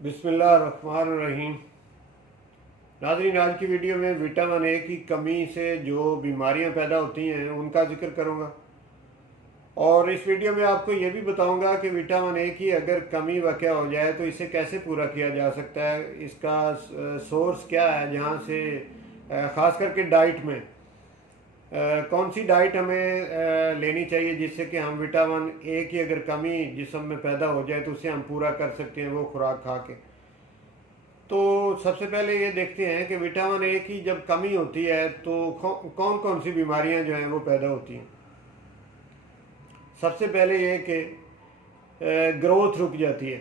बिस्मिल्लाहिर्रहमानिर्रहीम। नाज़रीन, आज की वीडियो में विटामिन ए की कमी से जो बीमारियां पैदा होती हैं उनका जिक्र करूंगा। और इस वीडियो में आपको ये भी बताऊंगा कि विटामिन ए की अगर कमी वाक़या हो जाए तो इसे कैसे पूरा किया जा सकता है, इसका सोर्स क्या है, जहाँ से ख़ास करके डाइट में कौन सी डाइट हमें लेनी चाहिए जिससे कि हम विटामिन ए की अगर कमी जिस्म में पैदा हो जाए तो उसे हम पूरा कर सकते हैं वो खुराक खा के। तो सबसे पहले ये देखते हैं कि विटामिन ए की जब कमी होती है तो कौन कौन सी बीमारियां जो हैं वो पैदा होती हैं। सबसे पहले ये कि ग्रोथ रुक जाती है।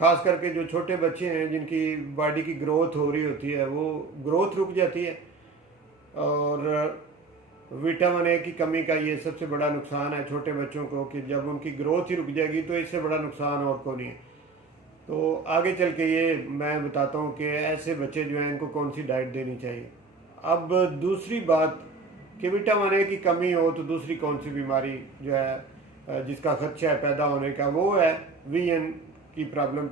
ख़ास करके जो छोटे बच्चे हैं जिनकी बॉडी की ग्रोथ हो रही होती है वो ग्रोथ रुक जाती है। और विटामिन ए की कमी का ये सबसे बड़ा नुकसान है छोटे बच्चों को कि जब उनकी ग्रोथ ही रुक जाएगी तो इससे बड़ा नुकसान और को नहीं है। तो आगे चल के ये मैं बताता हूँ कि ऐसे बच्चे जो हैं इनको कौन सी डाइट देनी चाहिए। अब दूसरी बात कि विटामिन ए की कमी हो तो दूसरी कौन सी बीमारी जो है जिसका खदशा है पैदा होने का, वो है वीएन की प्रॉब्लम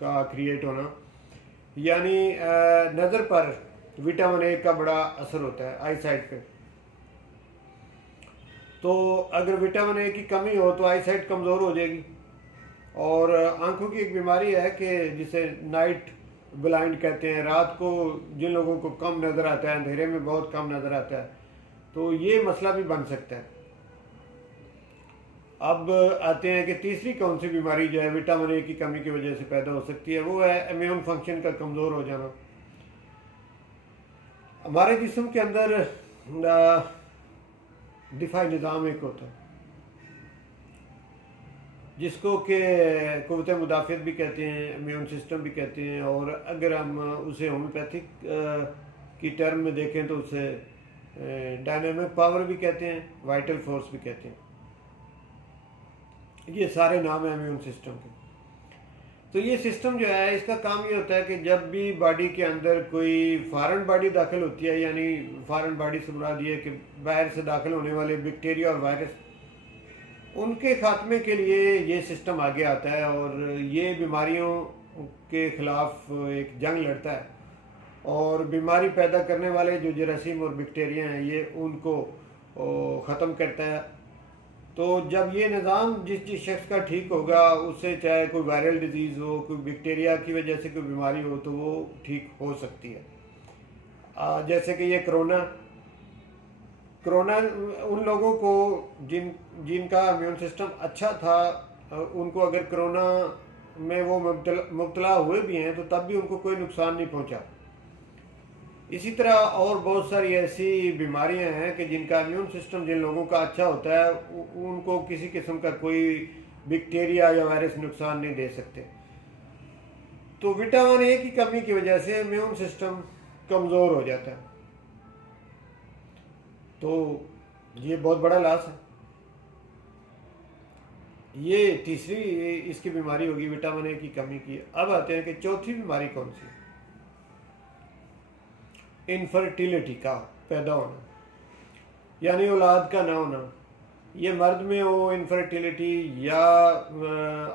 का क्रिएट होना। यानी नज़र पर विटामिन ए का बड़ा असर होता है आई साइट पे। तो अगर विटामिन ए की कमी हो तो आई साइट कमज़ोर हो जाएगी। और आंखों की एक बीमारी है कि जिसे नाइट ब्लाइंड कहते हैं। रात को जिन लोगों को कम नज़र आता है, अंधेरे में बहुत कम नज़र आता है, तो ये मसला भी बन सकता है। अब आते हैं कि तीसरी कौन सी बीमारी जो है विटामिन ए की कमी की वजह से पैदा हो सकती है, वो है इम्यून फंक्शन का कमज़ोर हो जाना। हमारे जिस्म के अंदर दिफाई निज़ाम एक होता है जिसको कि क़ुव्वत मुदाफ़ियत भी कहते हैं, इम्यून सिस्टम भी कहते हैं। और अगर हम उसे होम्योपैथिक की टर्म में देखें तो उसे डायनामिक पावर भी कहते हैं, वाइटल फोर्स भी कहते हैं। ये सारे नाम हैं इम्यून सिस्टम के। तो ये सिस्टम जो है इसका काम ये होता है कि जब भी बॉडी के अंदर कोई फॉरेन बॉडी दाखिल होती है, यानी फॉरेन बॉडी से मुराद ये कि बाहर से दाखिल होने वाले बैक्टीरिया और वायरस, उनके खात्मे के लिए ये सिस्टम आगे आता है और ये बीमारियों के ख़िलाफ़ एक जंग लड़ता है। और बीमारी पैदा करने वाले जो जरासीम और बैक्टीरिया हैं ये उनको ख़त्म करता है। तो जब ये निज़ाम जिस जिस शख्स का ठीक होगा, उससे चाहे कोई वायरल डिजीज़ हो, कोई बैक्टीरिया की वजह से कोई बीमारी हो, तो वो ठीक हो सकती है। जैसे कि ये कोरोना उन लोगों को जिनका इम्यून सिस्टम अच्छा था, उनको अगर कोरोना में वो मुब्तला हुए भी हैं तो तब भी उनको कोई नुकसान नहीं पहुंचा। इसी तरह और बहुत सारी ऐसी बीमारियां हैं कि जिनका इम्यून सिस्टम जिन लोगों का अच्छा होता है उनको किसी किस्म का कोई बैक्टीरिया या वायरस नुकसान नहीं दे सकते। तो विटामिन ए की कमी की वजह से इम्यून सिस्टम कमज़ोर हो जाता है। तो ये बहुत बड़ा लॉस है। ये तीसरी इसकी बीमारी होगी विटामिन ए की कमी की। अब आते हैं कि चौथी बीमारी कौन सी? इनफर्टिलिटी का पैदा होना, यानी औलाद का ना होना। ये मर्द में हो इनफर्टिलिटी या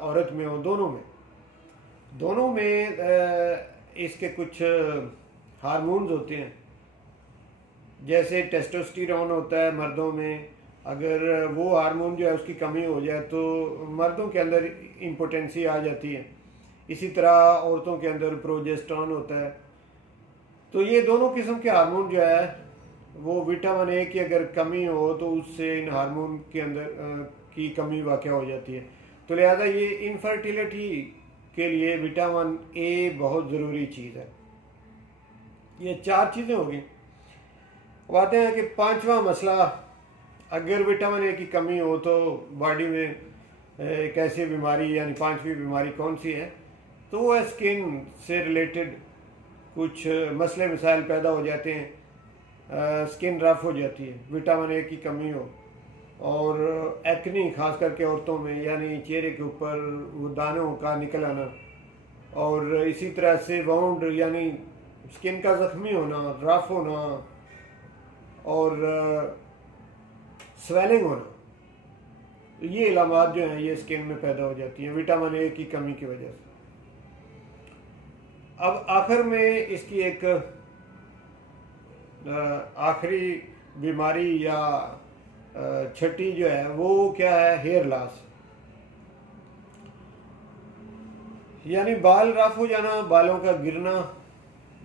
औरत में हो, दोनों में इसके कुछ हार्मोन्स होते हैं। जैसे टेस्टोस्टेरोन होता है मर्दों में, अगर वो हार्मोन जो है उसकी कमी हो जाए तो मर्दों के अंदर इम्पोटेंसी आ जाती है। इसी तरह औरतों के अंदर प्रोजेस्टेरोन होता है। तो ये दोनों किस्म के हार्मोन जो है वो विटामिन ए की अगर कमी हो तो उससे इन हार्मोन के अंदर की कमी वाक़या हो जाती है। तो लिहाजा ये इनफर्टिलिटी के लिए विटामिन ए बहुत ज़रूरी चीज़ है। ये चार चीज़ें होगी। अब आते हैं कि पांचवा मसला, अगर विटामिन ए की कमी हो तो बॉडी में एक ऐसी बीमारी, यानी पांचवी बीमारी कौन सी है, तो वो है स्किन से रिलेटेड कुछ मसले मसाइल पैदा हो जाते हैं। स्किन रफ हो जाती है, विटामिन ए की कमी हो। और एक्नी खास करके औरतों में, यानी चेहरे के ऊपर वो दानों का निकल आना। और इसी तरह से वाउंड यानी स्किन का ज़ख्मी होना, रफ होना और स्वेलिंग होना। ये इलामात जो हैं ये स्किन में पैदा हो जाती हैं विटामिन ए की कमी की वजह से। अब आखिर में इसकी एक आखिरी बीमारी या छठी जो है वो क्या है, हेयर लॉस, यानी बाल रफ हो जाना, बालों का गिरना,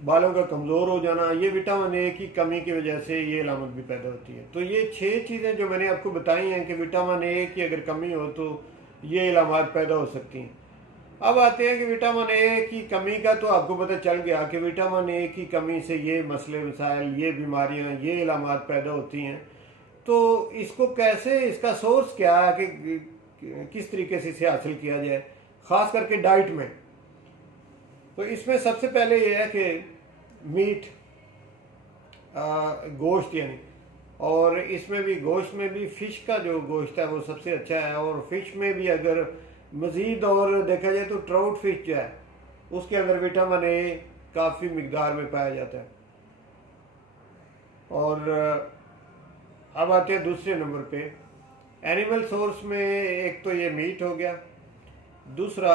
बालों का कमज़ोर हो जाना। ये विटामिन ए की कमी की वजह से ये अलामत भी पैदा होती है। तो ये 6 चीज़ें जो मैंने आपको बताई हैं कि विटामिन ए की अगर कमी हो तो ये अलामत पैदा हो सकती हैं। अब आते हैं कि विटामिन ए की कमी का तो आपको पता चल गया कि विटामिन ए की कमी से ये मसले मसाइल, ये बीमारियां, ये अलामत पैदा होती हैं। तो इसको कैसे, इसका सोर्स क्या है कि किस तरीके से इसे हासिल किया जाए, ख़ास करके डाइट में। तो इसमें सबसे पहले ये है कि मीट, गोश्त यानी, और इसमें भी गोश्त में भी फ़िश का जो गोश्त है वो सबसे अच्छा है। और फ़िश में भी अगर मज़ीद और देखा जाए तो ट्राउट फिश जो है उसके अंदर विटामिन ए काफ़ी मिकदार में पाया जाता है। और अब आते हैं दूसरे नंबर पे एनिमल सोर्स में। एक तो ये मीट हो गया, दूसरा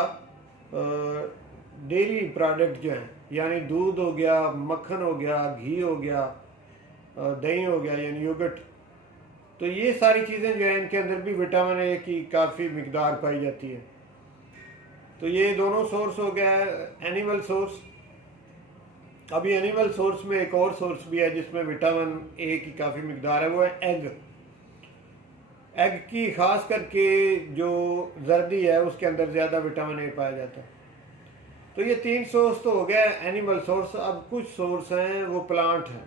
डेयरी प्रोडक्ट जो हैं, यानी दूध हो गया, मक्खन हो गया, घी हो गया, दही हो गया यानी योगर्ट। तो ये सारी चीज़ें जो हैं इनके अंदर भी विटामिन ए की काफ़ी मिकदार पाई जाती है। तो ये दोनों सोर्स हो गया है एनिमल सोर्स। अभी एनिमल सोर्स में एक और सोर्स भी है जिसमें विटामिन ए की काफ़ी मिकदार है, वो है एग। एग की खास करके जो जर्दी है उसके अंदर ज़्यादा विटामिन ए पाया जाता है। तो ये 3 सोर्स तो हो गया एनिमल सोर्स। अब कुछ सोर्स हैं वो प्लांट हैं,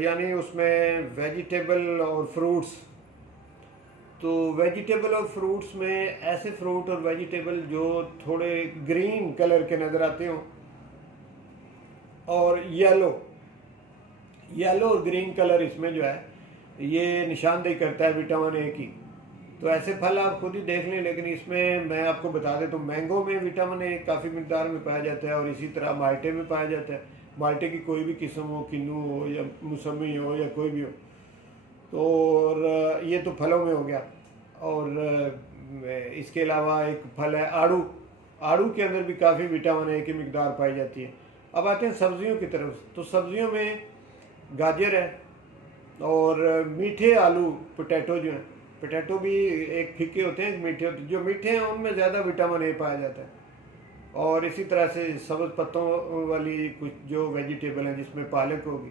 यानी उसमें वेजिटेबल और फ्रूट्स। तो वेजिटेबल और फ्रूट्स में ऐसे फ्रूट और वेजिटेबल जो थोड़े ग्रीन कलर के नज़र आते हों और येलो और ग्रीन कलर इसमें जो है ये निशानदेही करता है विटामिन ए की। तो ऐसे फल आप खुद ही देख लें, लेकिन इसमें मैं आपको बता दें तो मैंगो में विटामिन ए काफ़ी मिकदार में पाया जाता है, और इसी तरह माल्टे में पाया जाता है। माल्टे की कोई भी किस्म हो, किन्नू हो या मौसमी हो या कोई भी हो। तो और ये तो फलों में हो गया। और इसके अलावा एक फल है आड़ू। आड़ू के अंदर भी काफ़ी विटामिन ए की मिकदार पाई जाती है। अब आते हैं सब्जियों की तरफ। तो सब्जियों में गाजर है और मीठे आलू, पोटैटो जो हैं, पोटैटो भी एक फीके होते हैं, एक मीठे होते हैं। जो मीठे हैं उनमें ज़्यादा विटामिन ए पाया जाता है। और इसी तरह से सब्ज़ पत्तों वाली कुछ जो वेजिटेबल हैं जिसमें पालक होगी।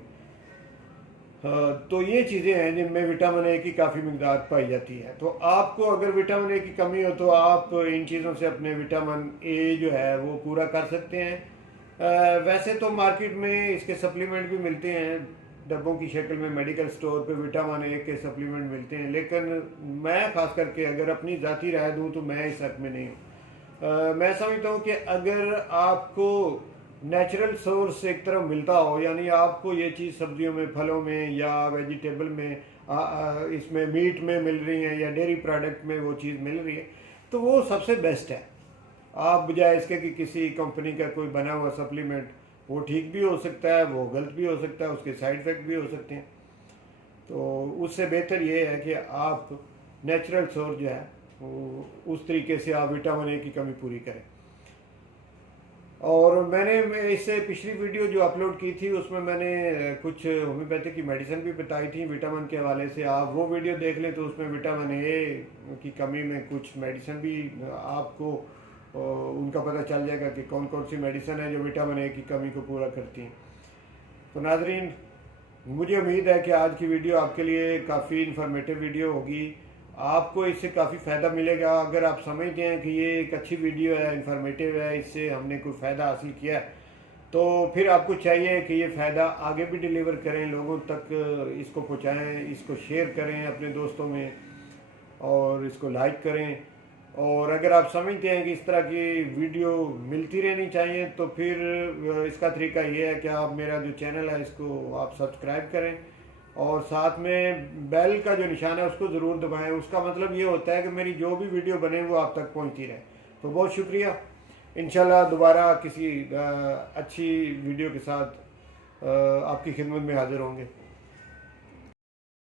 तो ये चीज़ें हैं जिनमें विटामिन ए की काफ़ी मिकदार पाई जाती है। तो आपको अगर विटामिन ए की कमी हो तो आप इन चीज़ों से अपने विटामिन ए जो है वो पूरा कर सकते हैं। वैसे तो मार्केट में इसके सप्लीमेंट भी मिलते हैं, डब्बों की शक्ल में मेडिकल स्टोर पे विटामिन ए के सप्लीमेंट मिलते हैं। लेकिन मैं ख़ास करके अगर अपनी ज़ाती राय दूँ तो मैं इस हक़ में नहीं हूँ। मैं समझता हूँ कि अगर आपको नेचुरल सोर्स एक तरफ मिलता हो, यानी आपको ये चीज़ सब्जियों में, फलों में या वेजिटेबल में, इसमें मीट में मिल रही है या डेयरी प्रोडक्ट में वो चीज़ मिल रही है, तो वो सबसे बेस्ट है। आप बजाय इसके कि किसी कंपनी का कोई बना हुआ सप्लीमेंट, वो ठीक भी हो सकता है, वो गलत भी हो सकता है, उसके साइड इफ़ेक्ट भी हो सकते हैं। तो उससे बेहतर ये है कि आप नेचुरल सोर्स जो है वो उस तरीके से आप विटामिन ए की कमी पूरी करें। और मैंने इससे पिछली वीडियो जो अपलोड की थी उसमें मैंने कुछ होम्योपैथिक की मेडिसिन भी बताई थी विटामिन के हवाले से। आप वो वीडियो देख लें तो उसमें विटामिन ए की कमी में कुछ मेडिसिन भी आपको उनका पता चल जाएगा कि कौन कौन सी मेडिसिन है जो विटामिन ए की कमी को पूरा करती हैं। तो नाज़रीन, मुझे उम्मीद है कि आज की वीडियो आपके लिए काफ़ी इन्फॉर्मेटिव वीडियो होगी। आपको इससे काफ़ी फ़ायदा मिलेगा। अगर आप समझते हैं कि ये एक अच्छी वीडियो है, इन्फॉर्मेटिव है, इससे हमने कोई फ़ायदा हासिल किया है, तो फिर आपको चाहिए कि ये फ़ायदा आगे भी डिलीवर करें, लोगों तक इसको पहुँचाएँ, इसको शेयर करें अपने दोस्तों में और इसको लाइक करें। और अगर आप समझते हैं कि इस तरह की वीडियो मिलती रहनी चाहिए तो फिर इसका तरीका ये है कि आप मेरा जो चैनल है इसको आप सब्सक्राइब करें और साथ में बेल का जो निशान है उसको ज़रूर दबाएं। उसका मतलब ये होता है कि मेरी जो भी वीडियो बने वो आप तक पहुंचती रहे। तो बहुत शुक्रिया। इंशाल्लाह दोबारा किसी अच्छी वीडियो के साथ आपकी खिदमत में हाज़िर होंगे।